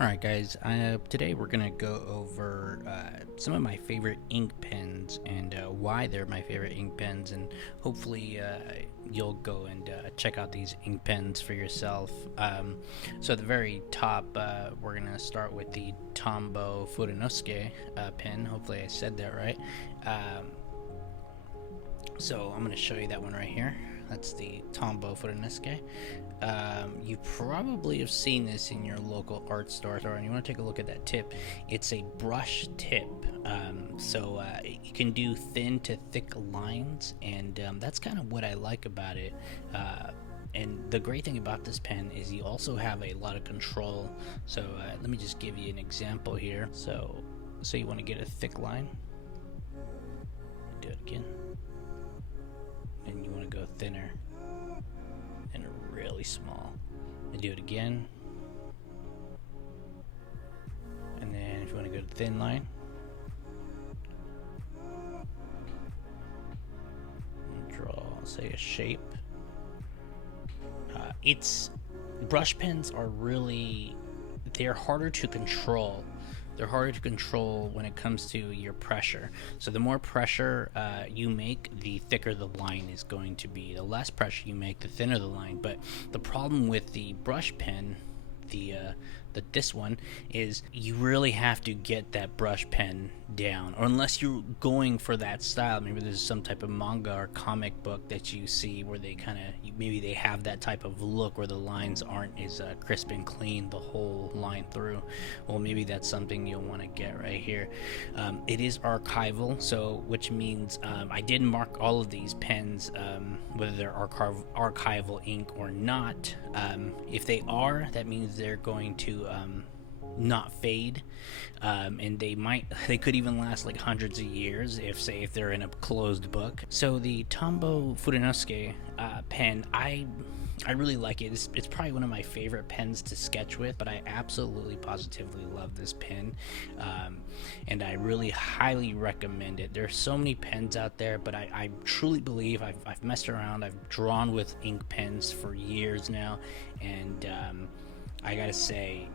Alright guys, today we're going to go over some of my favorite ink pens and why they're my favorite ink pens, and hopefully you'll go and check out these ink pens for yourself. So at the very top, we're going to start with the Tombow Fudenosuke pen. Hopefully I said that right. So I'm going to show you that one right here. That's the Tombow Fudenosuke. You probably have seen this in your local art store, and you want to take a look at that tip. It's a brush tip, so you can do thin to thick lines, and that's kind of what I like about it. And the great thing about this pen is you also have a lot of control. So let me just give you an example here. So you want to get a thick line. Do it again. And you want to go thinner and really small, and do it again. And then if you want to go to thin line, draw, say, a shape. It's brush pens are really, they're harder to control. They're harder to control when it comes to your pressure. So the more pressure you make, the thicker the line is going to be. The less pressure you make, the thinner the line. But the problem with the brush pen, this one, is you really have to get that brush pen down, or unless you're going for that style. Maybe there's some type of manga or comic book that you see where they kind of, maybe they have that type of look where the lines aren't as crisp and clean the whole line through. Well, maybe that's something you'll want to get right here. It is archival, so which means I did mark all of these pens, whether they're archival ink or not. If they are, that means they're going to not fade, and they could even last like hundreds of years if they're in a closed book. So the Tombow Fudenosuke pen, I really like it. It's probably one of my favorite pens to sketch with, but I absolutely positively love this pen, and I really highly recommend it. There's so many pens out there, but I truly believe I've messed around. I've drawn with ink pens for years now, and I gotta say,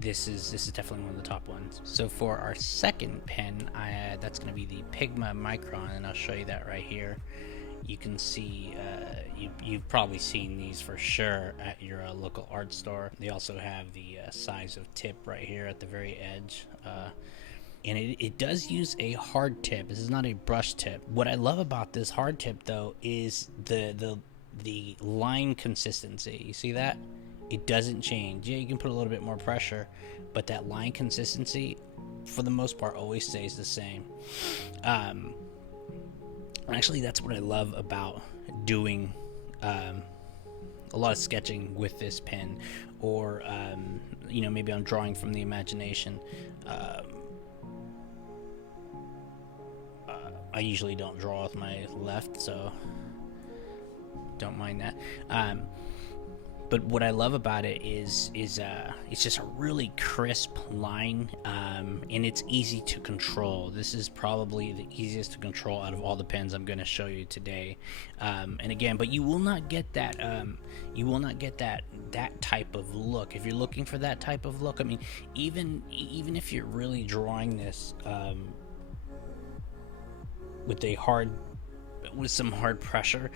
this is definitely one of the top ones. So for our second pen, that's going to be the Pigma Micron, and I'll show you that right here. You can see, you've probably seen these for sure at your local art store. They also have the size of tip right here at the very edge. And it does use a hard tip. This is not a brush tip. What I love about this hard tip, though, is the line consistency. You see that? It doesn't change. Yeah, you can put a little bit more pressure, but that line consistency, for the most part, always stays the same. Actually, that's what I love about doing a lot of sketching with this pen, or maybe I'm drawing from the imagination. I usually don't draw with my left, so don't mind that. But what I love about it is it's just a really crisp line, and it's easy to control. This is probably the easiest to control out of all the pens I'm going to show you today. And again, but you will not get that that type of look. If you're looking for that type of look, I mean, even if you're really drawing this with some hard pressure,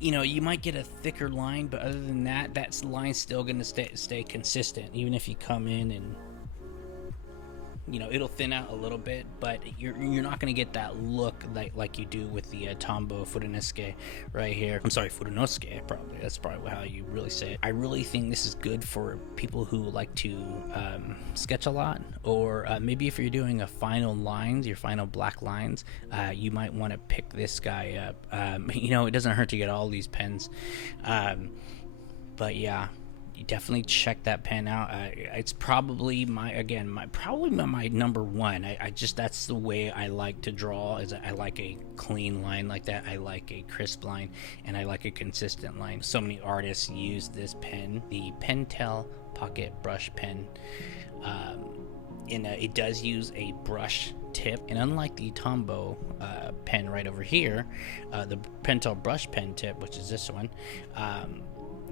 you might get a thicker line, but other than that, that line's still going to stay consistent. Even if you come in and, it'll thin out a little bit, but you're not going to get that look like you do with the Tombow Fudenosuke right here. I'm sorry, Fudenosuke, that's probably how you really say it. I really think this is good for people who like to sketch a lot, or maybe if you're doing your final black lines, you might want to pick this guy up. It doesn't hurt to get all these pens, but yeah, you definitely check that pen out. It's probably my number one. That's the way I like to draw. Is I like a clean line like that. I like a crisp line, and I like a consistent line. So many artists use this pen, the Pentel Pocket Brush Pen. It does use a brush tip, and unlike the Tombow pen right over here, the Pentel brush pen tip, which is this one,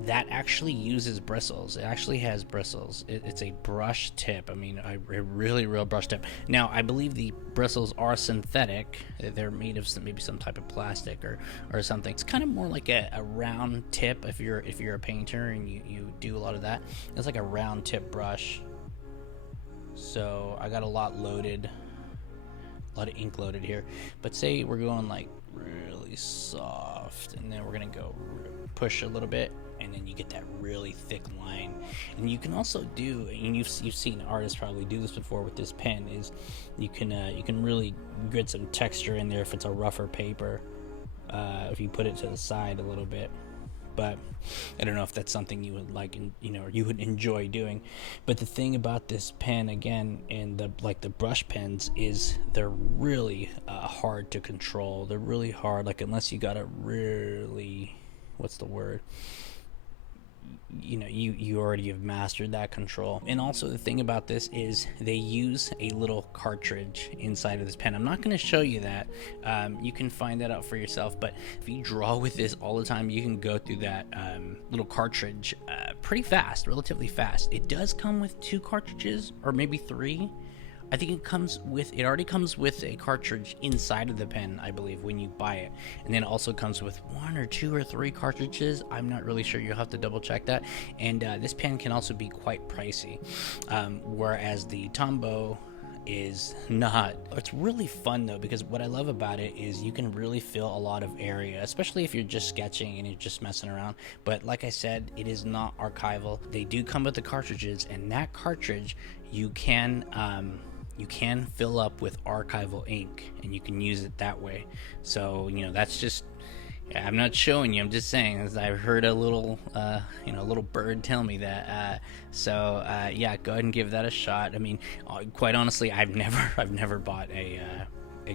that actually uses bristles. It actually has bristles. It's a brush tip. I mean, a really real brush tip. Now, I believe the bristles are synthetic. They're made of maybe some type of plastic or something. It's kind of more like a round tip if you're a painter and you do a lot of that. It's like a round tip brush. So I got a lot loaded, a lot of ink loaded here. But say we're going like really soft, and then we're gonna go push a little bit, and then you get that really thick line. And you can also do, and you've seen artists probably do this before with this pen, is you can really get some texture in there if it's a rougher paper, if you put it to the side a little bit. But I don't know if that's something you would like, or you would enjoy doing. But the thing about this pen, again, and the brush pens, is they're really hard to control. They're really hard, like unless you got a really, what's the word? You already have mastered that control. And also the thing about this is they use a little cartridge inside of this pen. I'm not going to show you that. You can find that out for yourself, but if you draw with this all the time, you can go through that little cartridge pretty fast, relatively fast. It does come with 2 cartridges, or maybe 3. I think it already comes with a cartridge inside of the pen, I believe, when you buy it. And then it also comes with 1 or 2 or 3 cartridges. I'm not really sure. You'll have to double check that. And this pen can also be quite pricey, whereas the Tombow is not. It's really fun though, because what I love about it is you can really fill a lot of area, especially if you're just sketching and you're just messing around. But like I said, it is not archival. They do come with the cartridges, and that cartridge you can fill up with archival ink, and you can use it that way. So that's just, I'm not showing you, I'm just saying, as I've heard a little little bird tell me that. Yeah, go ahead and give that a shot. I mean, quite honestly, I've never bought a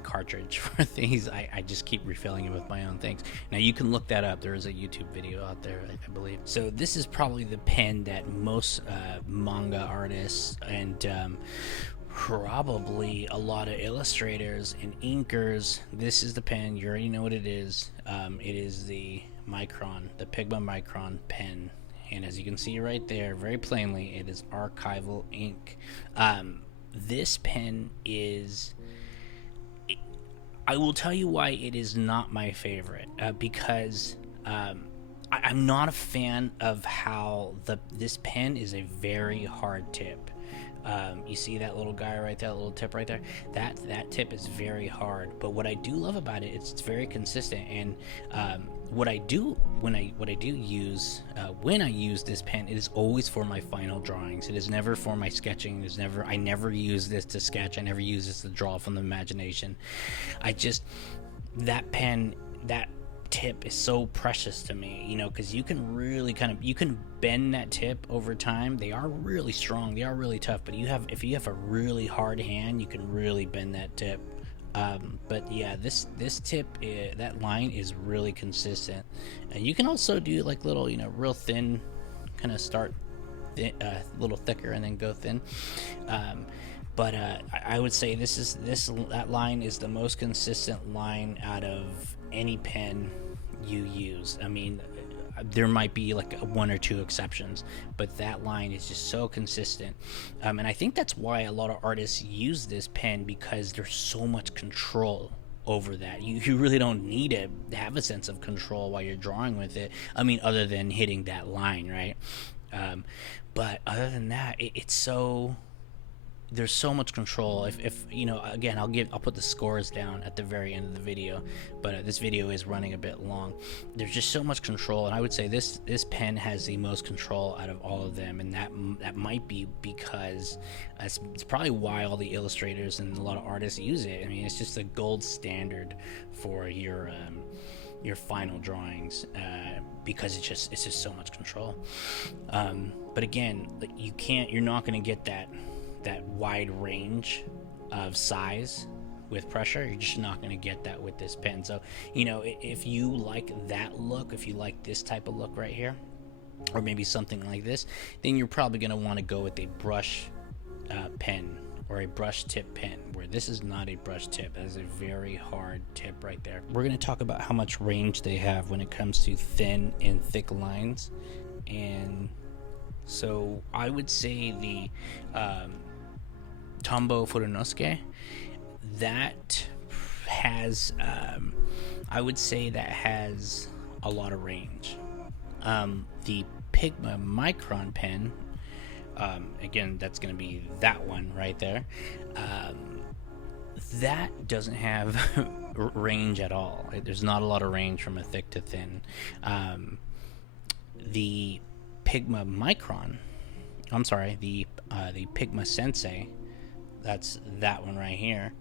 cartridge for things. I just keep refilling it with my own things. Now you can look that up. There is a YouTube video out there, I believe. So this is probably the pen that most manga artists and probably a lot of illustrators and inkers, this is the pen. You already know what it is. It is the Pigma Micron Pen. And as you can see right there, very plainly, it is archival ink. This pen is... I will tell you why it is not my favorite, because I'm not a fan of how this pen is a very hard tip. You see that little guy right there, that little tip right there? That tip is very hard. But what I do love about it, it's very consistent. And what I do when I use this pen, it is always for my final drawings. It is never for my sketching. I never use this to sketch. I never use this to draw from the imagination. That pen, that tip is so precious to me, because you can really you can bend that tip over time. They are really strong, they are really tough, but if you have a really hard hand, you can really bend that tip. But yeah, this tip, that line is really consistent. And you can also do like little, real thin, kind of start a little thicker and then go thin. But I would say that line is the most consistent line out of any pen you use. I mean, there might be like 1 or 2 exceptions, but that line is just so consistent. And I think that's why a lot of artists use this pen, because there's so much control over that. You really don't need to have a sense of control while you're drawing with it. I mean, other than hitting that line, right? But other than that, it's so... There's so much control. If again, I'll put the scores down at the very end of the video, but this video is running a bit long. There's just so much control, and I would say this pen has the most control out of all of them, and that might be because it's probably why all the illustrators and a lot of artists use it. I mean, it's just a gold standard for your final drawings, because it's just so much control. But again, like you're not going to get that wide range of size with pressure. You're just not going to get that with this pen. So if you like that look, if you like this type of look right here, or maybe something like this, then you're probably going to want to go with a brush pen, or a brush tip pen, where this is not a brush tip. That is a very hard tip right there. We're going to talk about how much range they have when it comes to thin and thick lines. And so I would say the Tombow Fudenosuke, that has I would say that has a lot of range. The Pigma Micron Pen, again, that's going to be that one right there. That doesn't have range at all. There's not a lot of range from a thick to thin. The Pigma Micron, I'm sorry, the Pigma Sensei, that's that one right here.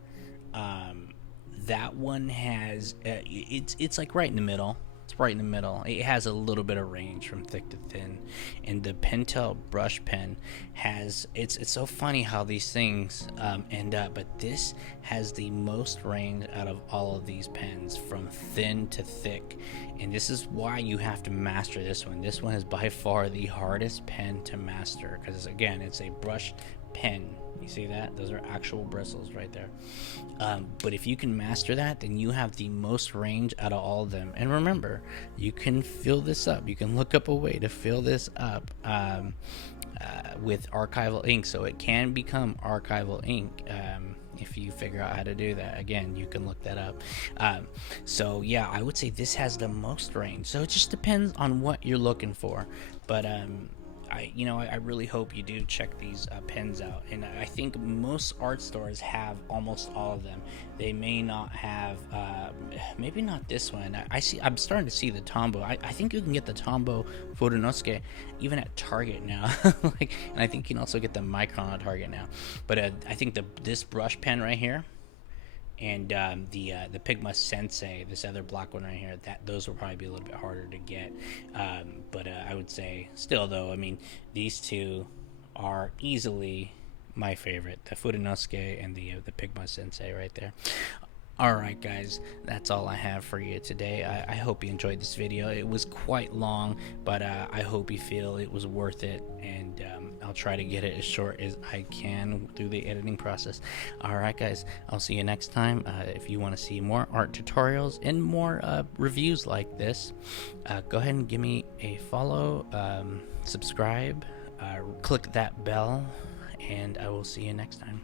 That one has it's like right in the middle. It's right in the middle. It has a little bit of range from thick to thin. And the Pentel brush pen has, it's so funny how these things end up, but this has the most range out of all of these pens, from thin to thick. And this is why you have to master this one. This one is by far the hardest pen to master, because again, it's a brush pen. You see that? Those are actual bristles right there. But if you can master that, then you have the most range out of all of them. And remember, you can fill this up. You can look up a way to fill this up with archival ink, so it can become archival ink. If you figure out how to do that, again, you can look that up. So yeah, I would say this has the most range. So it just depends on what you're looking for. But I really hope you do check these pens out. And I think most art stores have almost all of them. They may not have, maybe not this one. I'm starting to see the Tombow. I think you can get the Tombow Fudenosuke even at Target now. And I think you can also get the Micron at Target now. But I think this brush pen right here, and the Pigma Sensei, this other black one right here, those will probably be a little bit harder to get. But I would say still, though, I mean, these two are easily my favorite, the Fudenosuke and the Pigma Sensei right there. Alright guys, that's all I have for you today. I hope you enjoyed this video. It was quite long, but I hope you feel it was worth it, and I'll try to get it as short as I can through the editing process. Alright guys, I'll see you next time. If you want to see more art tutorials and more reviews like this, go ahead and give me a follow, subscribe, click that bell, and I will see you next time.